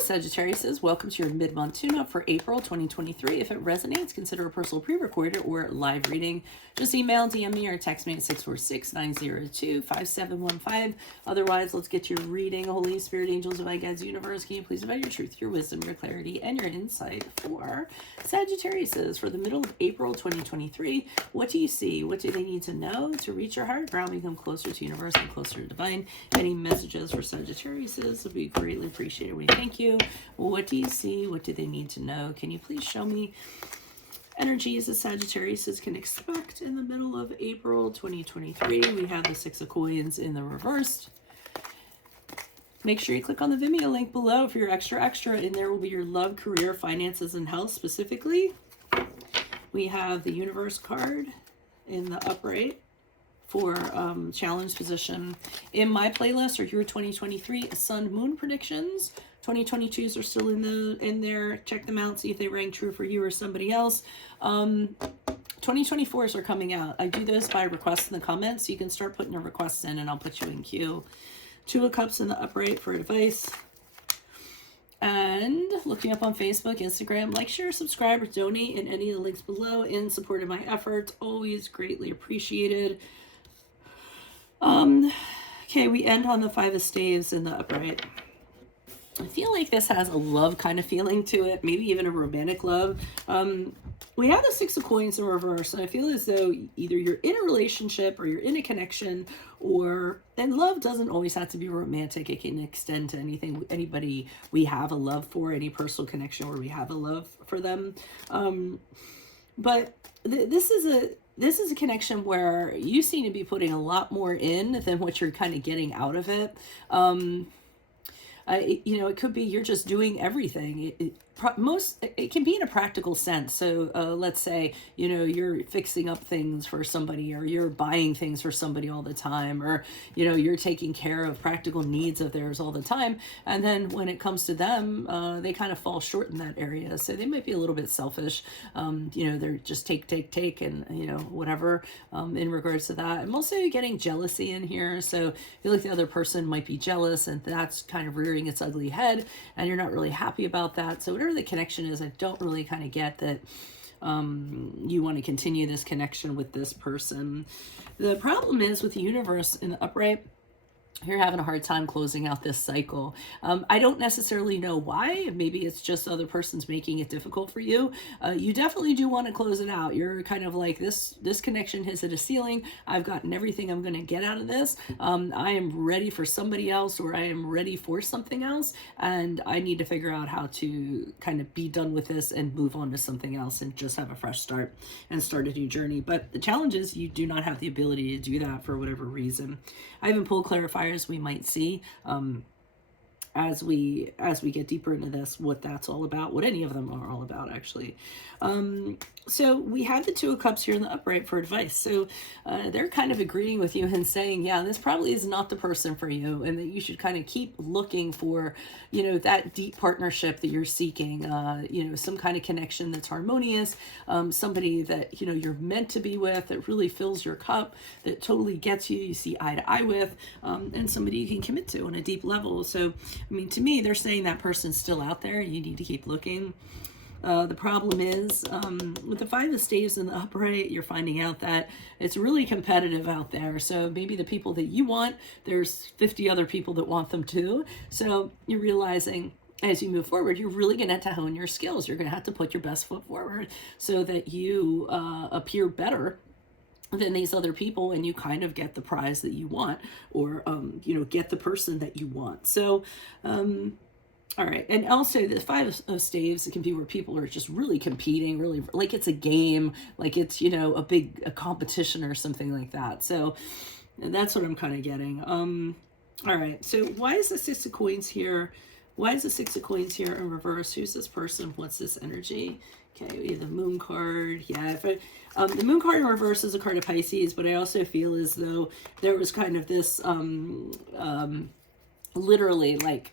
Sagittarius, welcome to your mid-month tune-up for April 2023. If it resonates, consider a personal pre-recorded or live reading. Just email, DM me, or text me at 646-902-5715. Otherwise, let's get your reading. Holy Spirit, angels, divine guides, universe, can you please provide your truth, your wisdom, your clarity, and your insight for Sagittarius for the middle of April 2023. What do you see? What do they need to know to reach your heart, ground, become closer to universe and closer to divine? Any messages for Sagittarius would be greatly appreciated. We thank you. What do you see? What do they need to know? Can you please show me energies that Sagittarius can expect in the middle of April 2023? We have the Six of Coins in the reversed. Make sure you click on the Vimeo link below for your extra, and there will be your love, career, finances, and health specifically. We have the Universe card in the upright for challenge position. In my playlist are your 2023 Sun Moon predictions. 2022s are still in there. Check them out, see if they rang true for you or somebody else. 2024s are coming out. I do those by request in the comments, so you can start putting your requests in and I'll put you in queue. Two of Cups in the upright for advice. And looking up on Facebook, Instagram, like, share, subscribe, or donate in any of the links below in support of my efforts. Always greatly appreciated. Okay, we end on the Five of Staves in the upright. I feel like this has a love kind of feeling to it, maybe even a romantic love. We have the Six of Coins in reverse, and I feel as though either you're in a relationship or you're in a connection, and love doesn't always have to be romantic. It can extend to anything, anybody we have a love for, any personal connection where we have a love for them. But this is a connection where you seem to be putting a lot more in than what you're kind of getting out of it. It could be you're just doing everything. It can be in a practical sense. So let's say, you're fixing up things for somebody, or you're buying things for somebody all the time, or, you're taking care of practical needs of theirs all the time. And then when it comes to them, they kind of fall short in that area. So they might be a little bit selfish. They're just take, and, whatever in regards to that. I'm also getting jealousy in here. So I feel like the other person might be jealous, and that's kind of rearing its ugly head, and you're not really happy about that. So whatever the connection is, I don't really kind of get that you want to continue this connection with this person. The problem is with the Universe in the upright, you're having a hard time closing out this cycle. I don't necessarily know why. Maybe it's just the other person's making it difficult for you. You definitely do want to close it out. You're kind of like, this connection has hit a ceiling. I've gotten everything I'm going to get out of this. I am ready for somebody else, or I am ready for something else. And I need to figure out how to kind of be done with this and move on to something else and just have a fresh start and start a new journey. But the challenge is you do not have the ability to do that for whatever reason. I haven't pulled clarifiers. We might see as we get deeper into this, what that's all about, what any of them are all about, actually. So we have the Two of Cups here in the upright for advice. So they're kind of agreeing with you and saying, yeah, this probably is not the person for you, and that you should kind of keep looking for, that deep partnership that you're seeking, some kind of connection that's harmonious, somebody that, you're meant to be with, that really fills your cup, that totally gets you see eye to eye with, and somebody you can commit to on a deep level. So, to me, they're saying that person's still out there. You need to keep looking. The problem is with the Five of Staves in the upright, you're finding out that it's really competitive out there. So maybe the people that you want, there's 50 other people that want them too. So you're realizing as you move forward, you're really going to have to hone your skills. You're going to have to put your best foot forward so that you appear better than these other people, and you kind of get the prize that you want, or get the person that you want. So all right. And also the Five of Staves, it can be where people are just really competing, really like it's a game, like it's, a competition or something like that. So that's what I'm kind of getting. All right. So why is the Six of Coins here? Why is the Six of Coins here in reverse? Who's this person? What's this energy? Okay, we have the Moon card. Yeah, the Moon card in reverse is a card of Pisces, but I also feel as though there was kind of this literally like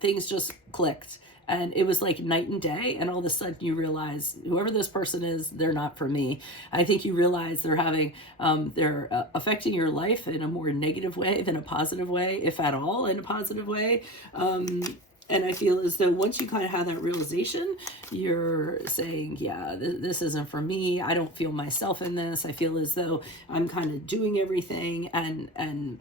things just clicked, and it was like night and day, and all of a sudden you realize whoever this person is, they're not for me. I think you realize they're having they're affecting your life in a more negative way than a positive way, if at all in a positive way. And I feel as though once you kind of have that realization, you're saying, yeah, this isn't for me. I don't feel myself in this. I feel as though I'm kind of doing everything, and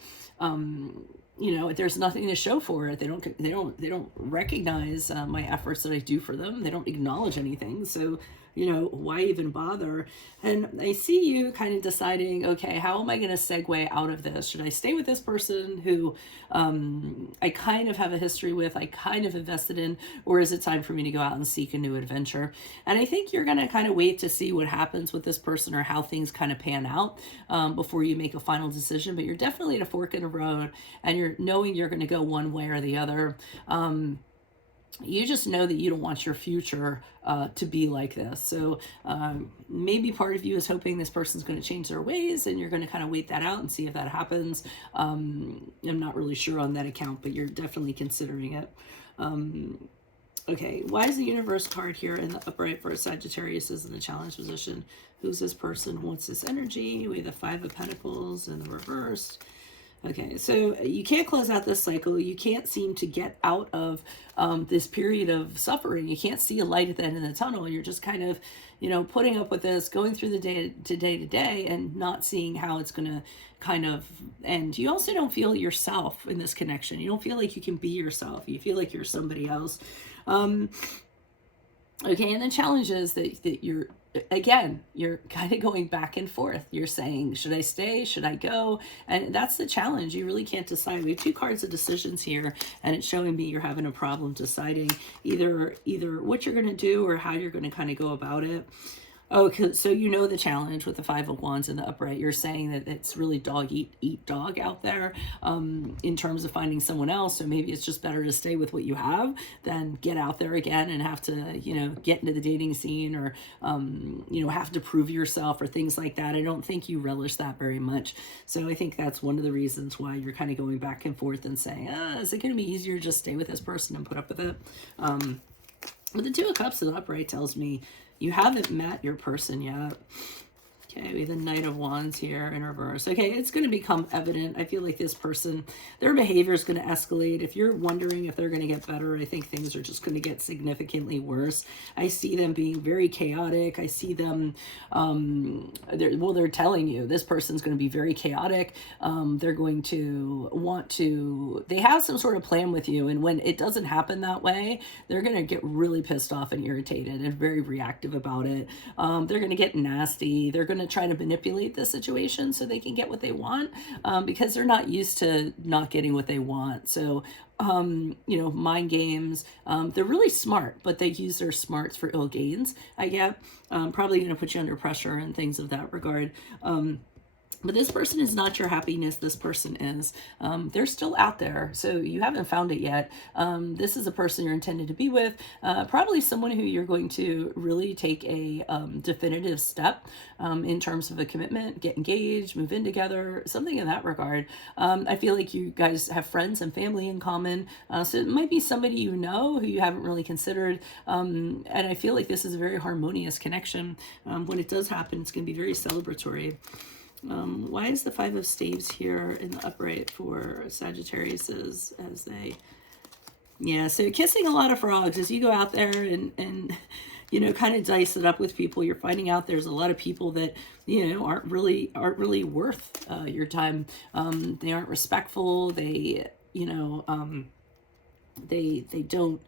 you know, there's nothing to show for it. They don't recognize my efforts that I do for them. They don't acknowledge anything. So, you know, why even bother? And I see you kind of deciding, okay, how am I going to segue out of this? Should I stay with this person who I kind of have a history with, I kind of invested in, or is it time for me to go out and seek a new adventure? And I think you're going to kind of wait to see what happens with this person or how things kind of pan out before you make a final decision. But you're definitely at a fork in the road, and you're knowing you're going to go one way or the other. You just know that you don't want your future to be like this. So maybe part of you is hoping this person's going to change their ways, and you're going to kind of wait that out and see if that happens. I'm not really sure on that account, but you're definitely considering it. Okay, why is the universe card here in the upright for a Sagittarius is in the challenge position? Who's this person? What's this energy? We have the Five of Pentacles in the reverse. Okay, so you can't close out this cycle. You can't seem to get out of this period of suffering. You can't see a light at the end of the tunnel. You're just kind of, you know, putting up with this, going through the day to day, and not seeing how it's going to kind of end. You also don't feel yourself in this connection. You don't feel like you can be yourself. You feel like you're somebody else. Okay, and the challenge is that you're, again, you're kind of going back and forth. You're saying, should I stay? Should I go? And that's the challenge. You really can't decide. We have two cards of decisions here, and it's showing me you're having a problem deciding either what you're going to do or how you're going to kind of go about it. Oh, so you know the challenge with the Five of Wands in the upright. You're saying that it's really dog eat dog out there in terms of finding someone else. So maybe it's just better to stay with what you have than get out there again and have to, you know, get into the dating scene or, you know, have to prove yourself or things like that. I don't think you relish that very much. So I think that's one of the reasons why you're kind of going back and forth and saying, is it going to be easier to just stay with this person and put up with it? But the Two of Cups in the upright tells me you haven't met your person yet. Okay, we have the Knight of Wands here in reverse. Okay, it's going to become evident. I feel like this person, their behavior is going to escalate. If you're wondering if they're going to get better, I think things are just going to get significantly worse. I see them being very chaotic. I see them, they're telling you this person's going to be very chaotic. They're going to want to, they have some sort of plan with you. And when it doesn't happen that way, they're going to get really pissed off and irritated and very reactive about it. They're going to get nasty. They're going to try to manipulate the situation so they can get what they want because they're not used to not getting what they want. So, you know, mind games, they're really smart, but they use their smarts for ill gains, I get. Probably going to put you under pressure and things of that regard. But this person is not your happiness. This person is. They're still out there. So you haven't found it yet. This is a person you're intended to be with. Probably someone who you're going to really take a definitive step in terms of a commitment, get engaged, move in together, something in that regard. I feel like you guys have friends and family in common. So it might be somebody you know who you haven't really considered. And I feel like this is a very harmonious connection. When it does happen, it's going to be very celebratory. Why is the Five of Staves here in the upright for Sagittarius as they, yeah, so kissing a lot of frogs as you go out there and you know, kind of dice it up with people. You're finding out there's a lot of people that, you know, aren't really worth your time. They aren't respectful. They, you know, they don't,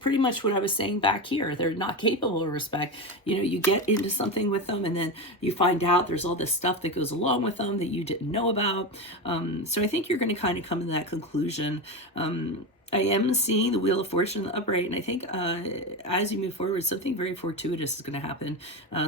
pretty much what I was saying back here. They're not capable of respect. You know, you get into something with them and then you find out there's all this stuff that goes along with them that you didn't know about. So I think you're going to kind of come to that conclusion. I am seeing the Wheel of Fortune in the upright, and I think as you move forward, something very fortuitous is going to happen.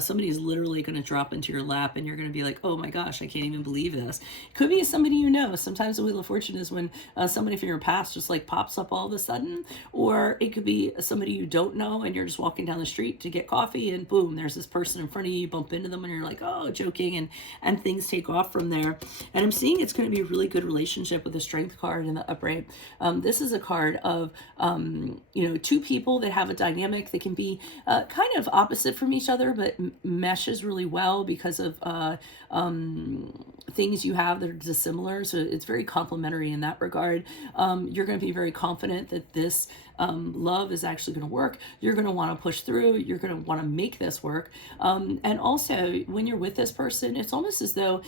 Somebody is literally going to drop into your lap, and you're going to be like, oh my gosh, I can't even believe this. It could be somebody you know. Sometimes the Wheel of Fortune is when somebody from your past just like pops up all of a sudden, or it could be somebody you don't know, and you're just walking down the street to get coffee, and boom, there's this person in front of you, you bump into them, and you're like, oh, joking, and things take off from there. And I'm seeing it's going to be a really good relationship with the Strength card in the upright. This is a card of, you know, two people that have a dynamic that can be kind of opposite from each other, but meshes really well because of things you have that are dissimilar. So it's very complementary in that regard. You're going to be very confident that this love is actually going to work. You're going to want to push through. You're going to want to make this work. And also, when you're with this person, it's almost as though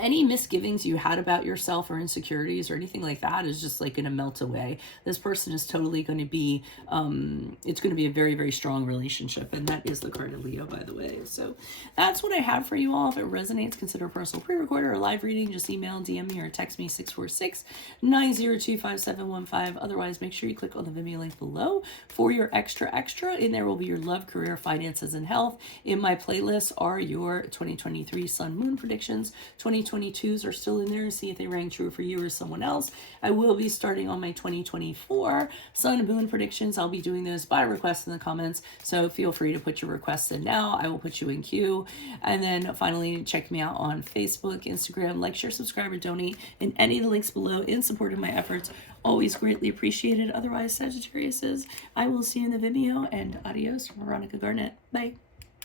any misgivings you had about yourself or insecurities or anything like that is just like going to melt away. This person is totally going to be, it's going to be a very, very strong relationship. And that is the card of Leo, by the way. So that's what I have for you all. If it resonates, consider a personal pre-record or a live reading. Just email, DM me, or text me 646-902-5715. Otherwise, make sure you click on the Vimeo link below for your extra. In there will be your love, career, finances, and health. In my playlist are your 2023 Sun Moon predictions. 2022s are still in there to see if they rang true for you or someone else. I will be starting on my 2024 Sun and Moon predictions. I'll be doing those by request in the comments, so feel free to put your requests in now. I will put you in queue. And then finally, check me out on Facebook, Instagram, like, share, subscribe, or donate in any of the links below in support of my efforts. Always greatly appreciated. Otherwise, Sagittarius, I will see you in the Vimeo, and adios from Veronica Garnet. Bye.